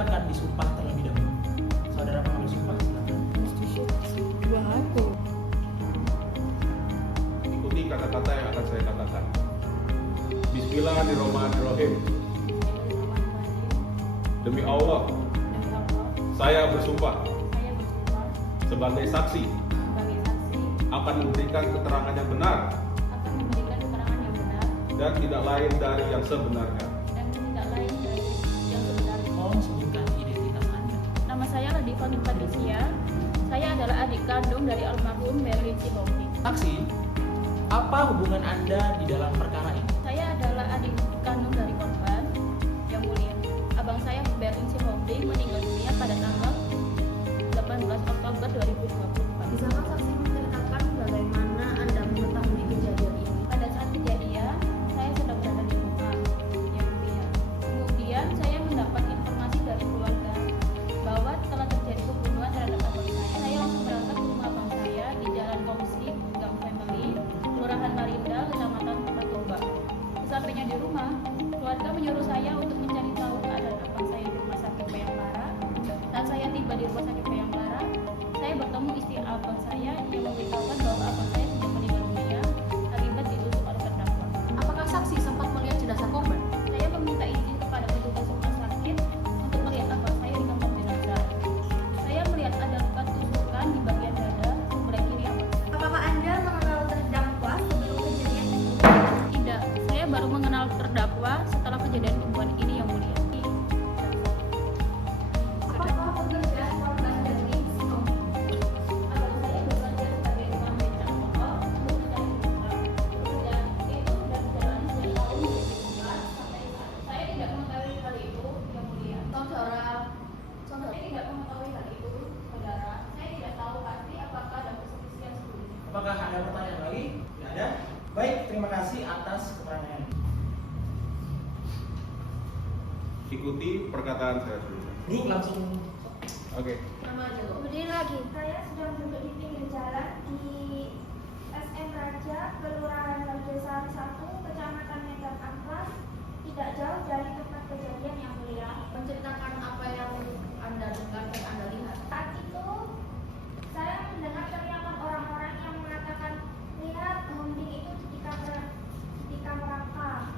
Anda akan disumpah terlebih dahulu. Saudara pengambil sumpah, silakan. Dua aku. Ikuti kata-kata yang akan saya katakan. Bismillahirrahmanirrahim. Demi Allah, saya bersumpah sebagai saksi akan memberikan keterangan yang benar dan tidak lain dari yang sebenarnya. Mohon sebutkan identitas Anda. Nama saya Ladifa Nur Patricia. Saya adalah adik kandung dari almarhum Berlin Sihombing. Saksi, apa hubungan Anda di dalam perkara ini? Saya adalah adik kandung dari korban, yang mulia. Abang saya Berlin Sihombing meninggal dunia pada tanggal 18 Oktober 2024. Bisakah saksi menceritakan bagaimana Anda mengetahui kejadian ini? Pada saat kejadian, saya sedang berada di rumah, yang mulia. Kemudian saya mendapat informasi dari keluarga bahwa telah terjadi pembunuhan terhadap abang saya. Saya langsung berangkat ke rumah abang saya di Jalan Kongsi, Gang Family, Kelurahan Marinda, Kecamatan Patoba. Sesampainya di rumah, keluarga menyuruh saya untuk mencari tahu keadaan abang saya di rumah sakit Bayangkara. Saat saya tiba di rumah sakit Bayangkara, saya bertemu istri abang saya yang memberitahukan bahwa abang saya sudah meninggal dunia akibat ditusuk oleh terdakwa. Apakah saksi sempat melihat jenazah korban? Saya meminta izin kepada petugas rumah sakit untuk melihat abang saya di kamar jenazah. Saya melihat ada luka tusukan di bagian dada sebelah kiri abang saya. Apakah Anda mengenal terdakwa sebelum kejadian ini? Tidak, saya baru mengenal terdakwa setelah kejadian pembunuhan ini, yang mulia. Apakah pekerjaan korban dari Sihombing? Abang saya bekerja sebagai tukang becak motor untuk mencari uang. Pekerjaan itu sudah berjalan sejak tahun 2004 sampai saat saya tidak mengetahui hal itu, yang mulia. Saya tidak mengetahui hal itu, saudara. Saya tidak tahu pasti apakah ada perselisihan sebelumnya. Apakah ada pertanyaan lagi? Tidak ada? Baik, terima kasih atas keterangan. Ikuti perkataan saya dulu. Duduk langsung. Oke. Nama aja kok. Kemudian lagi, saya sedang duduk di pinggir jalan di SM Raja, Kelurahan Raja 1, Kecamatan Medan Amplas, tidak jauh dari tempat kejadian, yang mulia. Menceritakan apa yang Anda dengar dan Anda lihat. Saat itu, saya mendengar teriakan orang-orang yang mengatakan, lihat, Hombing itu di Meraka.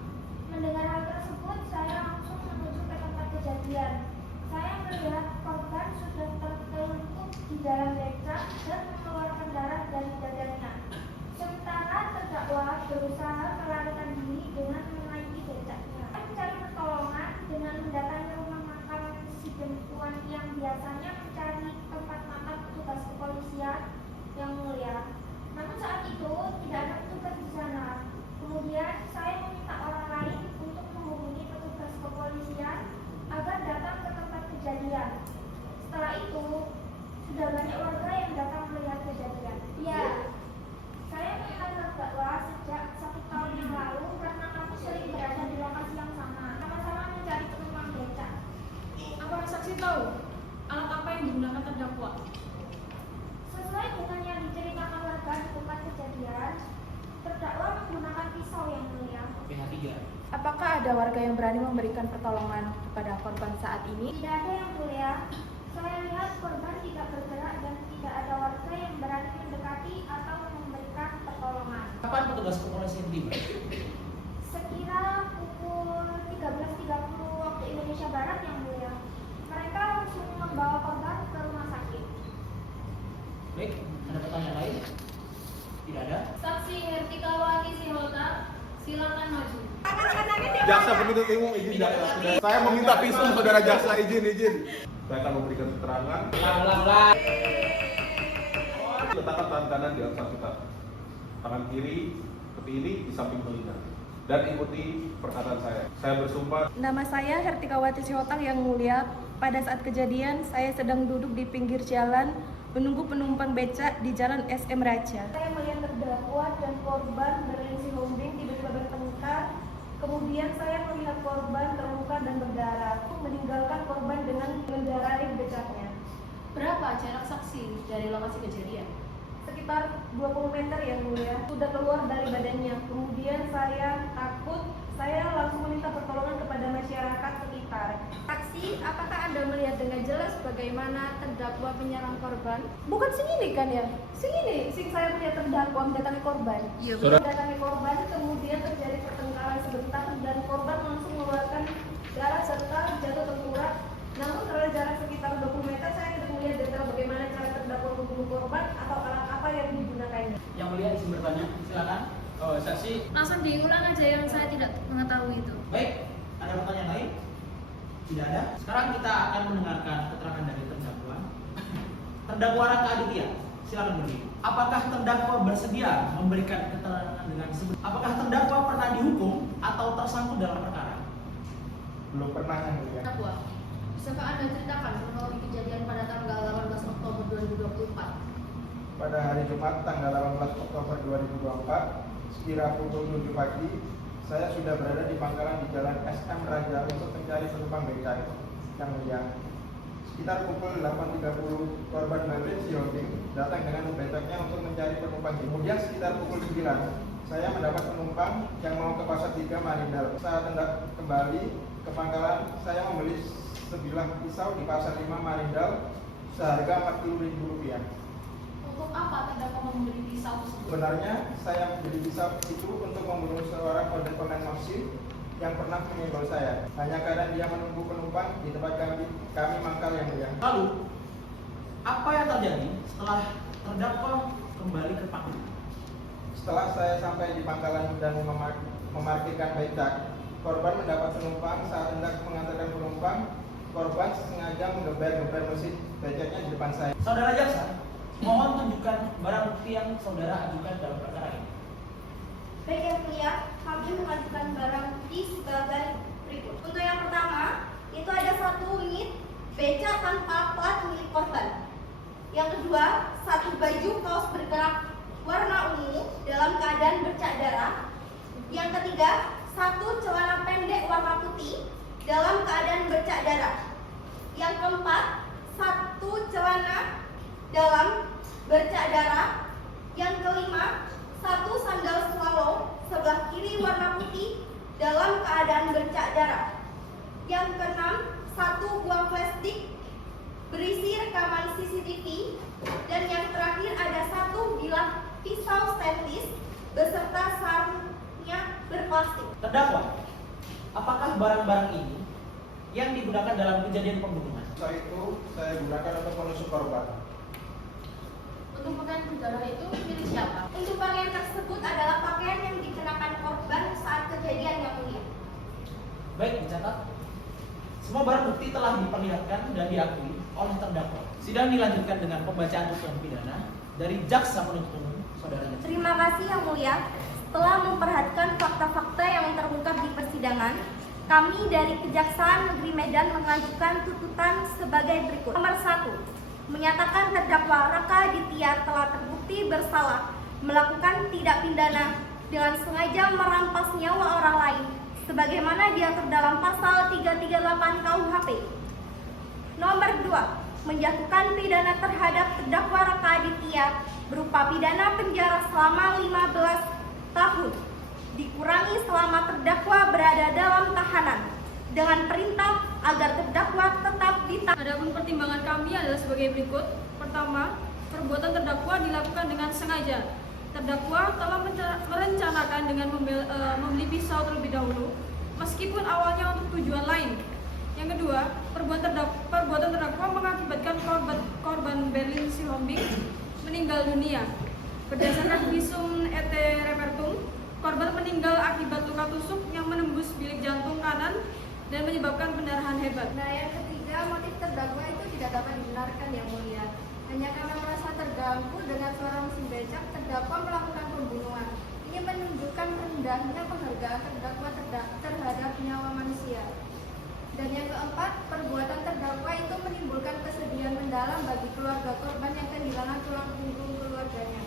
Mendengar hal tersebut, saya langsung menuju ke tempat kejadian. Saya melihat korban sudah tertelungkup di dalam becak dan mengeluarkan darah dari dadanya. Sementara terdakwa berusaha melarikan diri dengan menaiki becaknya. Saya mencari pertolongan dengan mendatangi rumah makan si perempuan yang biasanya mencari tempat makan petugas kepolisian, yang mulia. Namun saat itu tidak ada petugas di sana. Kemudian saya meminta orang lain untuk menghubungi petugas kepolisian agar datang ke tempat kejadian. Setelah itu, sudah banyak warga yang datang melihat kejadian. Ya, saya mengenal terdakwa sejak 1 tahun yang lalu karena kami sering berada di lokasi yang sama-sama mencari penumpang becak. Apakah saksi tahu alat apa yang digunakan terdakwa? Sesuai dengan yang diceritakan warga di tempat kejadian, terdakwa menggunakan pisau, yang mulia. PH3. Apakah ada warga yang berani memberikan pertolongan kepada korban saat ini? Tidak ada, yang mulia. Saya lihat korban tidak bergerak dan tidak ada warga yang berani mendekati atau memberikan pertolongan. Kapan petugas kepolisian tiba? Sekira pukul 13.30 waktu Indonesia Barat, yang mulia. Mereka langsung membawa korban ke rumah sakit. Baik, ada pertanyaan lain? Tidak ada? Saksi Hertikawati Sihota, silakan maju. Jaksa penuntut umum izin jaksa. Saya meminta visum saudara jaksa, izin. Saya akan memberikan keterangan. Ulang. Letakkan tangan kanan di atas kita. Tangan kiri seperti ini di samping telinga. Dan ikuti perkataan saya. Saya bersumpah. Nama saya Hertikawati Sihotang, yang mulia. Pada saat kejadian, saya sedang duduk di pinggir jalan menunggu penumpang becak di Jalan SM Raja. Saya melihat terdakwa dan korban Berlin Sihombing tiba-tiba bertengkar. Kemudian saya melihat korban terluka dan berdarah. Meninggalkan korban dengan mengendarai becaknya. Berapa jarak saksi dari lokasi kejadian? Sekitar 20 meter, yang mulia. Sudah keluar dari badannya. Kemudian saya takut Saya langsung meminta pertolongan kepada masyarakat sekitar. Saksi, apakah Anda melihat dengan jelas bagaimana terdakwa menyerang korban? Bukan sing ini kan ya? Sing ini, sing saya melihat terdakwa mendatangi korban. Iya, Mendatangi korban, kemudian terjadi pertengkaran sebentar dan korban langsung mengeluarkan darah serta jatuh tengkurap. Namun karena jarak sekitar 20 meter, saya tidak melihat detail bagaimana cara terdakwa membunuh korban atau alat apa yang digunakannya. Yang mulia izin bertanya, silakan. Saksi. Langsung diulang aja yang saya tidak mengetahui itu. Baik, ada pertanyaan lain? Tidak ada. Sekarang kita akan mendengarkan keterangan dari terdakwa. Terdakwa Raka Aditya, silakan berdiri. Apakah terdakwa bersedia memberikan keterangan dengan sebut? Apakah terdakwa pernah dihukum atau tersangkut dalam perkara? Belum pernah yang mulia. Terdakwa, bisakah Anda ceritakan kronologi kejadian pada tanggal 18 Oktober 2024? Pada hari Jumat tanggal 18 Oktober 2024, sekira pukul 7 pagi, saya sudah berada di pangkalan di Jalan SM Raja untuk mencari penumpang becak. Yang mulia, sekitar pukul 8.30, korban Babin Sihombing datang dengan becaknya untuk mencari penumpang. Kemudian sekitar pukul 9, saya mendapat penumpang yang mau ke Pasar 3 Marindal. Saat hendak kembali ke pangkalan, saya membeli sebilah pisau di Pasar 5 Marindal seharga Rp40.000. Untuk apa terdakwa membeli pisau tersebut? Sebenarnya saya membeli pisau itu untuk membunuh seorang ojek online masif yang pernah menyenggol saya. Hanya karena dia menunggu penumpang di tempat kami mangkal yang mulia. Lalu, apa yang terjadi setelah terdakwa kembali ke pangkalan? Setelah saya sampai di pangkalan dan memarkirkan becak, korban mendapat penumpang. Saat hendak mengantarkan penumpang, korban sengaja menggeber-geber mesin becaknya di depan saya. Saudara jaksa, mohon tunjukkan barang bukti yang saudara ajukan dalam perkara ini. Baik yang mulia, kami mengajukan barang bukti sebagai berikut. Untuk yang pertama, itu ada 1 unit becak tanpa plat milik korban. Yang kedua, 1 baju kaos bergerak warna ungu dalam keadaan bercak darah. Yang ketiga, 1 celana pendek warna putih dalam keadaan bercak darah. Yang keempat, 1 celana dalam bercak darah. Yang kelima, 1 sandal slalom sebelah kiri warna putih dalam keadaan bercak darah. Yang keenam, 1 buah flash disk berisi rekaman CCTV. Dan yang terakhir ada 1 bilah pisau stainless beserta sarungnya berplastik. Terdakwa, apakah barang-barang ini yang digunakan dalam kejadian pembunuhan? Pisau itu saya gunakan untuk menusuk korban. Untuk pakaian berdarah itu milik siapa? Untuk pakaian tersebut adalah pakaian yang dikenakan korban saat kejadian yang mulia. Baik, dicatat. Semua barang bukti telah diperlihatkan dan diakui oleh terdakwa. Sidang dilanjutkan dengan pembacaan tuntutan pidana dari jaksa penuntut umum, saudara jaksa. Terima kasih yang mulia. Setelah memperhatikan fakta-fakta yang terungkap di persidangan, kami dari Kejaksaan Negeri Medan mengajukan tuntutan sebagai berikut. Nomor 1. Menyatakan terdakwa Raka Aditya telah terbukti bersalah melakukan tindak pidana dengan sengaja merampas nyawa orang lain sebagaimana diatur dalam pasal 338 KUHP. Nomor 2, menjatuhkan pidana terhadap terdakwa Raka Aditya berupa pidana penjara selama 15 tahun dikurangi selama terdakwa berada dalam tahanan dengan perintah agar terdakwa tetap ditahan. Adapun pertimbangan kami adalah sebagai berikut. Pertama, perbuatan terdakwa dilakukan dengan sengaja. Terdakwa telah merencanakan dengan membeli pisau terlebih dahulu, meskipun awalnya untuk tujuan lain. Yang kedua, perbuatan terdakwa mengakibatkan korban Berlin Sihombing meninggal dunia. Berdasarkan visum et repertum, korban meninggal akibat luka tusuk yang menembus bilik jantung kanan dan menyebabkan pendarahan hebat. Nah, yang ketiga, motif terdakwa itu tidak dapat dibenarkan yang mulia. Hanya karena merasa terganggu dengan suara mesin becak, terdakwa melakukan pembunuhan. Ini menunjukkan rendahnya penghargaan terdakwa terhadap nyawa manusia. Dan yang keempat, perbuatan terdakwa itu menimbulkan kesedihan mendalam bagi keluarga korban yang kehilangan tulang punggung keluarganya.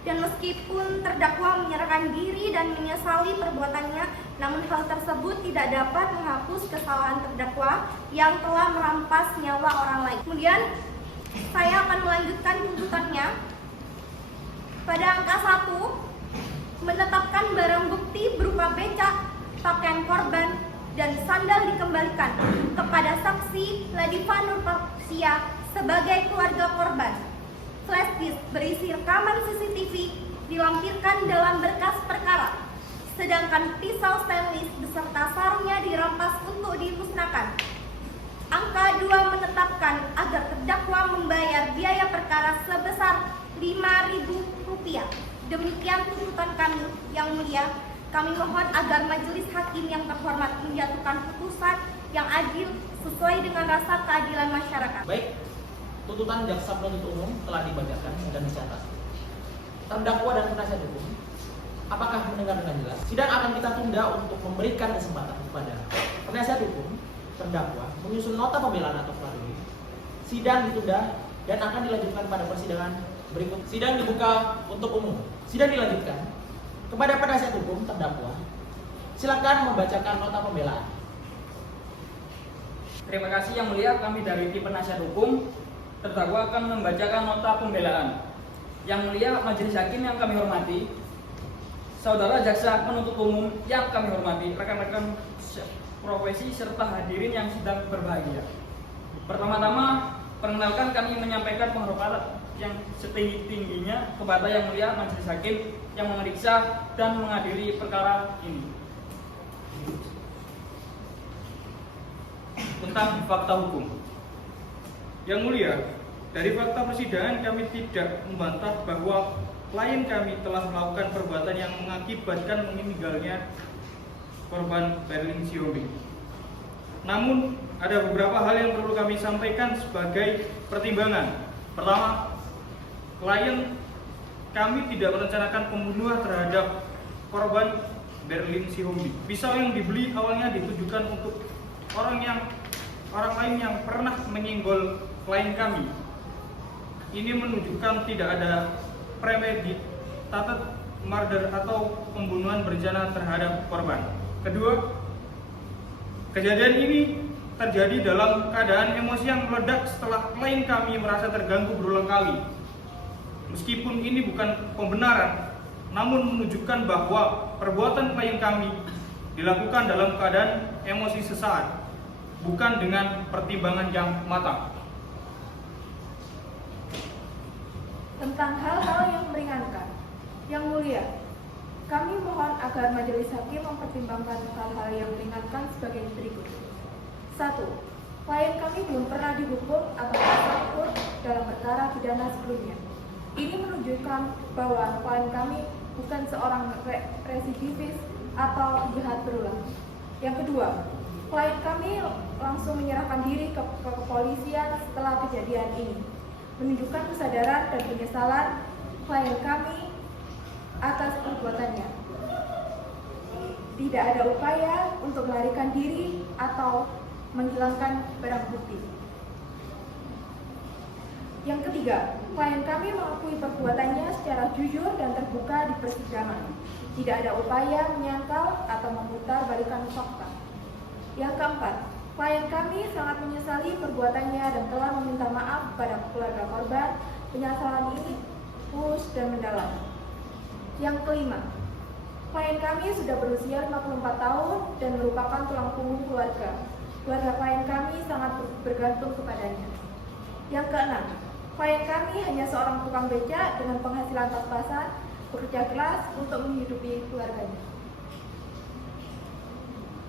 Dan meskipun terdakwa menyerahkan diri dan menyesali perbuatannya, namun hal tersebut tidak dapat menghapus kesalahan terdakwa yang telah merampas nyawa orang lain. Kemudian, saya akan melanjutkan tuntutannya. Pada angka 1, menetapkan barang bukti berupa berupa becak, pakaian korban, dan sandal dikembalikan kepada saksi Ladifa Nurpapsia sebagai keluarga korban. Flash disk berisi rekaman CCTV dilampirkan dalam berkas perkara, sedangkan pisau stainless beserta sarungnya dirampas untuk dimusnahkan. Angka 2 menetapkan agar terdakwa membayar biaya perkara sebesar Rp5.000. Demikian tuntutan kami, Yang Mulia. Kami mohon agar majelis hakim yang terhormat menjatuhkan putusan yang adil sesuai dengan rasa keadilan masyarakat. Baik, tuntutan jaksa penuntut umum telah dibacakan dan dicatat. Terdakwa dan penasihat hukum, apakah mendengar dengan jelas? Sidang akan kita tunda untuk memberikan kesempatan kepada penasihat hukum, terdakwa menyusun nota pembelaan atau pledoi. Sidang ditunda dan akan dilanjutkan pada persidangan berikut. Sidang dibuka untuk umum. Sidang dilanjutkan. Kepada penasihat hukum terdakwa, silakan membacakan nota pembelaan. Terima kasih Yang Mulia, kami dari tim penasihat hukum terdakwa akan membacakan nota pembelaan. Yang Mulia Majelis Hakim yang kami hormati, saudara jaksa penuntut umum yang kami hormati, rekan-rekan profesi serta hadirin yang sedang berbahagia. Pertama-tama, perkenalkan kami menyampaikan penghormatan yang setinggi-tingginya kepada Yang Mulia Majelis Hakim yang memeriksa dan mengadili perkara ini. Tentang fakta hukum. Yang Mulia, dari fakta persidangan kami tidak membantah bahwa klien kami telah melakukan perbuatan yang mengakibatkan meninggalnya korban Berlin Siombing. Namun, ada beberapa hal yang perlu kami sampaikan sebagai pertimbangan. Pertama, klien kami tidak merencanakan pembunuhan terhadap korban Berlin Siombing. Pisau yang dibeli awalnya ditujukan untuk orang lain yang pernah menyenggol klien kami. Ini menunjukkan tidak ada premeditated murder atau pembunuhan berencana terhadap korban. Kedua, kejadian ini terjadi dalam keadaan emosi yang meledak setelah klien kami merasa terganggu berulang kali. Meskipun ini bukan pembenaran, namun menunjukkan bahwa perbuatan klien kami dilakukan dalam keadaan emosi sesaat, bukan dengan pertimbangan yang matang. Tentang hal-hal yang meringankan, Yang Mulia, kami mohon agar majelis hakim mempertimbangkan hal-hal yang meringankan sebagai berikut. 1. Klien kami belum pernah dihukum atau apapun dalam perkara pidana sebelumnya. Ini menunjukkan bahwa klien kami bukan seorang residivis atau jahat berulang. Yang kedua, klien kami langsung menyerahkan diri ke kepolisian setelah kejadian ini, menunjukkan kesadaran dan penyesalan klien kami atas perbuatannya. Tidak ada upaya untuk melarikan diri atau menghilangkan barang bukti. Yang ketiga, klien kami mengakui perbuatannya secara jujur dan terbuka di persidangan. Tidak ada upaya menyangkal atau memutarbalikkan fakta. Yang keempat, klien kami sangat menyesali perbuatannya dan telah meminta maaf kepada keluarga korban. Penyesalan ini tulus dan mendalam. Yang kelima, klien kami sudah berusia 54 tahun dan merupakan tulang punggung keluarga. Keluarga klien kami sangat bergantung kepadanya. Yang keenam, klien kami hanya seorang tukang beca dengan penghasilan pas-pasan, bekerja keras untuk menghidupi keluarganya.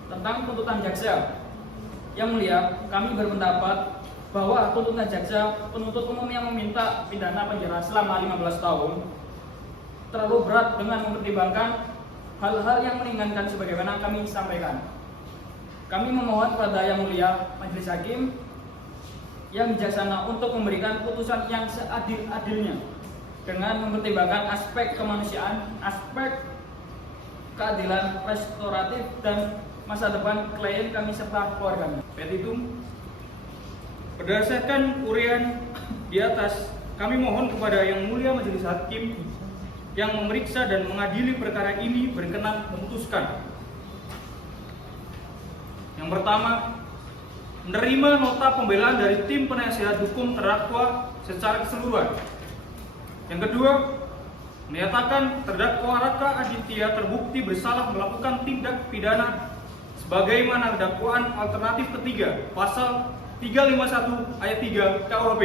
Tentang tuntutan jaksa, Yang Mulia, kami berpendapat bahwa tuntutan jaksa penuntut umum yang meminta pidana penjara selama 15 tahun terlalu berat dengan mempertimbangkan hal-hal yang meringankan sebagaimana kami sampaikan. Kami memohon kepada Yang Mulia Majelis Hakim yang bijaksana untuk memberikan putusan yang seadil-adilnya dengan mempertimbangkan aspek kemanusiaan, aspek keadilan restoratif dan masa depan klien kami serta keluarganya. Petitum, berdasarkan uraian di atas, kami mohon kepada Yang Mulia Majelis Hakim yang memeriksa dan mengadili perkara ini berkenan memutuskan. Yang pertama, menerima nota pembelaan dari tim penasihat hukum terdakwa secara keseluruhan. Yang kedua, menyatakan terdakwa Raka Aditya terbukti bersalah melakukan tindak pidana sebagaimana dakwaan alternatif ketiga pasal 351 ayat 3 KUHP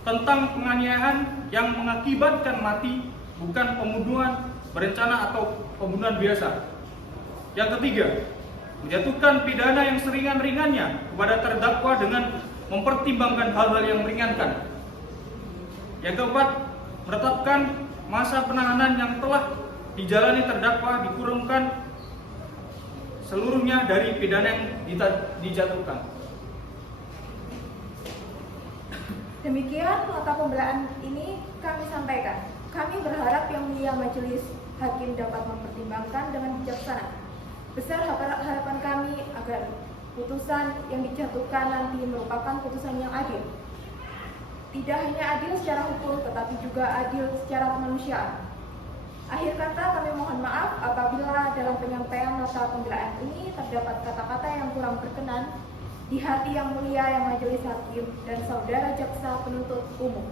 tentang penganiayaan yang mengakibatkan mati, bukan pembunuhan berencana atau pembunuhan biasa. Yang ketiga, menjatuhkan pidana yang seringan-ringannya kepada terdakwa dengan mempertimbangkan hal-hal yang meringankan. Yang keempat, menetapkan masa penahanan yang telah dijalani terdakwa dikurungkan seluruhnya dari pidana yang dijatuhkan. Demikian nota pembelaan ini kami sampaikan. Kami berharap Yang Mulia Majelis Hakim dapat mempertimbangkan dengan bijaksana. Besar harapan kami agar putusan yang dijatuhkan nanti merupakan putusan yang adil. Tidak hanya adil secara hukum, tetapi juga adil secara kemanusiaan. Akhir kata, kami mohon maaf apabila dalam penyampaian nota pembelaan ini terdapat kata-kata yang kurang berkenan di hati Yang Mulia Yang Majelis Hakim dan Saudara Jaksa Penuntut Umum.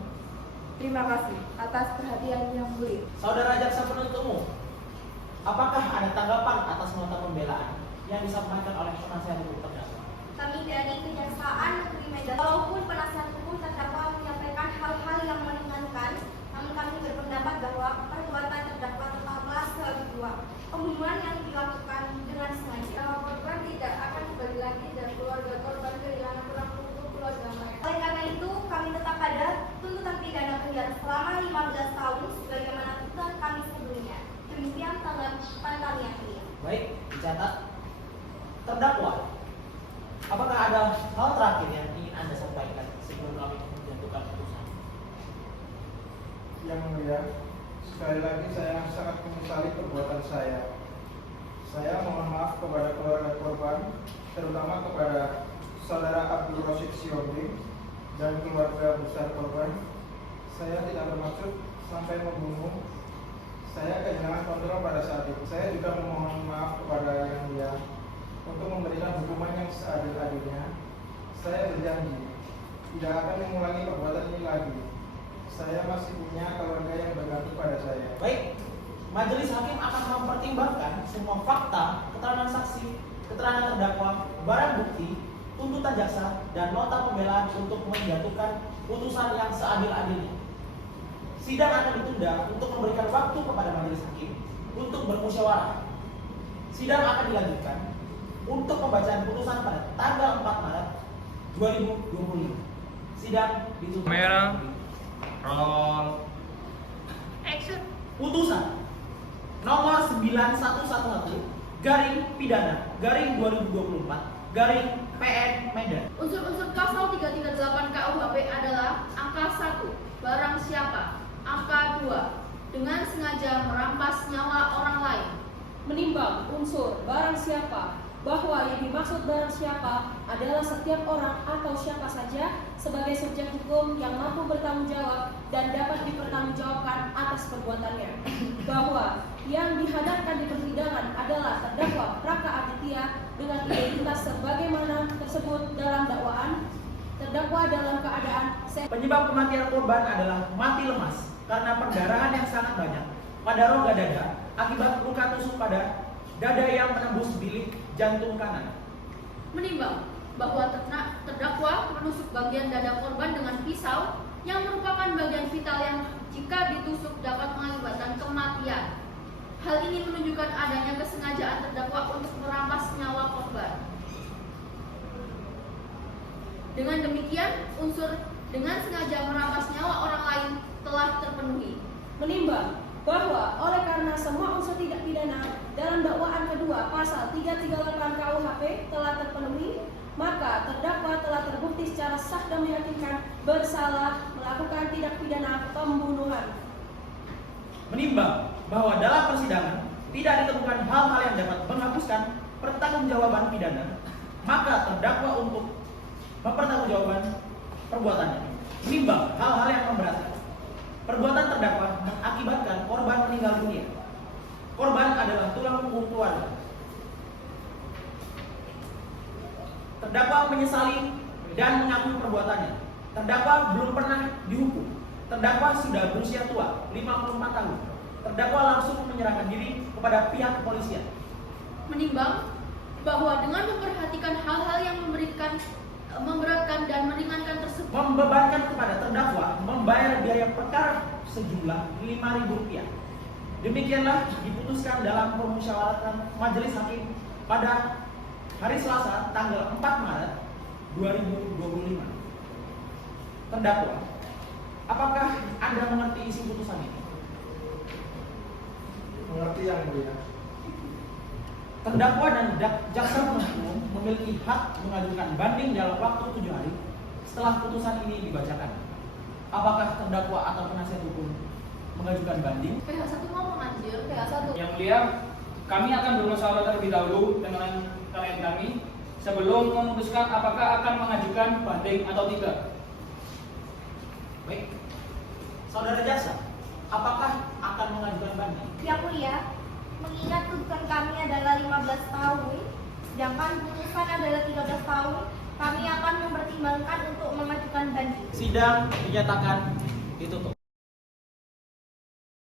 Terima kasih atas perhatian Yang Mulia. Saudara Jaksa Penuntut Umum, apakah ada tanggapan atas nota pembelaan yang disampaikan oleh penasihat hukum terdakwa? Kami dari Kejaksaan Negeri Medan, walaupun penasihat hukum terdakwa menyampaikan hal-hal yang meringankan, namun kami berpendapat bahwa perbuatan terdakwa tetaplah sebuah pembunuhan yang dilakukan dengan sengaja. Korban tidak akan kembali lagi dan keluarga korban kehilangan tulang punggung keluarga mereka. Oleh karena itu, kami tetap pada tuntutan pidana penjara selama 15 tahun sebagaimana tuntutan kami sebelumnya. Demikian tanggapan kami yang mulia. Baik, dicatat. Terdakwa, apakah ada hal terakhir yang ingin Anda sampaikan sebelum kami menjatuhkan putusan? Yang Mulia, sekali lagi saya sangat menyesali perbuatan saya. Saya mohon maaf kepada keluarga korban, terutama kepada Saudara Abdul Rosyid Siombing dan keluarga besar korban. Saya tidak bermaksud sampai membunuh. Saya kehilangan kontrol pada saat itu. Saya juga memohon maaf kepada Yang Mulia untuk memberikan hukuman yang seadil-adilnya. Saya berjanji tidak akan mengulangi perbuatan ini lagi. Saya masih punya keluarga yang bergantung pada saya. Baik, majelis hakim akan mempertimbangkan semua fakta, keterangan saksi, keterangan terdakwa, barang bukti, tuntutan jaksa, dan nota pembelaan untuk menjatuhkan putusan yang seadil-adilnya. Sidang akan ditunda untuk memberikan waktu kepada majelis hakim untuk bermusyawarah. Sidang akan dilanjutkan untuk pembacaan putusan pada tanggal 4 Maret 2025. Sidang ditutup. Kamera, roll, Action. Putusan nomor 9111 garing pidana garing 2024 garing PN Medan. Unsur-unsur pasal 338 KUHP adalah angka 1, barang siapa, angka 2, dengan sengaja merampas nyawa orang lain. Menimbang unsur barang siapa, bahwa yang dimaksud barang siapa adalah setiap orang atau siapa saja sebagai subjek hukum yang mampu bertanggung jawab dan dapat dipertanggungjawabkan atas perbuatannya. Bahwa yang dihadapkan di persidangan adalah terdakwa Raka Aditya dengan identitas sebagaimana tersebut dalam dakwaan. Terdakwa dalam keadaan sehat. Penyebab kematian korban adalah mati lemas karena perdarahan yang sangat banyak pada rongga dada akibat luka tusuk pada dada yang menembus bilik jantung kanan. Menimbang bahwa terdakwa menusuk bagian dada korban dengan pisau yang merupakan bagian vital yang jika ditusuk dapat mengakibatkan kematian. Hal ini menunjukkan adanya kesengajaan terdakwa untuk merampas nyawa korban. Dengan demikian, unsur dengan sengaja merampas nyawa orang lain telah terpenuhi. Menimbang bahwa oleh karena semua unsur tindak pidana dalam dakwaan kedua pasal 338 KUHP telah terpenuhi, maka terdakwa telah terbukti secara sah dan meyakinkan bersalah melakukan tindak pidana pembunuhan. Menimbang bahwa dalam persidangan tidak ditemukan hal-hal yang dapat menghapuskan pertanggungjawaban pidana, maka terdakwa untuk mempertanggungjawabkan perbuatannya. Menimbang hal-hal yang memberatkan, perbuatan terdakwa mengakibatkan korban meninggal dunia. Korban adalah tulang punggung keluarga. Terdakwa menyesali dan mengakui perbuatannya. Terdakwa belum pernah dihukum. Terdakwa sudah berusia tua, 54 tahun. Terdakwa langsung menyerahkan diri kepada pihak kepolisian. Menimbang bahwa dengan memperhatikan hal-hal yang memberatkan dan meringankan tersebut, Membebankan kepada terdakwa membayar biaya perkara sejumlah Rp5.000. Demikianlah diputuskan dalam permusyawaratan majelis hakim pada hari Selasa tanggal 4 Maret 2025. Terdakwa, apakah Anda mengerti isi putusan ini? Mengerti yang mulia. Terdakwa dan jaksa penuntut umum memiliki hak mengajukan banding dalam waktu 7 hari setelah putusan ini dibacakan. Apakah terdakwa atau penasihat hukum mengajukan banding? PH1 mau menganjur, PH1. Yang mulia, kami akan bermusyawarah terlebih dahulu dengan klien kami sebelum memutuskan apakah akan mengajukan banding atau tidak. Baik, saudara jaksa, apakah akan mengajukan banding? Yang mulia, mengingat tuntutan kami adalah 15 tahun, sedangkan putusan adalah 13 tahun, kami akan mempertimbangkan untuk mengajukan banding. Sidang dinyatakan ditutup.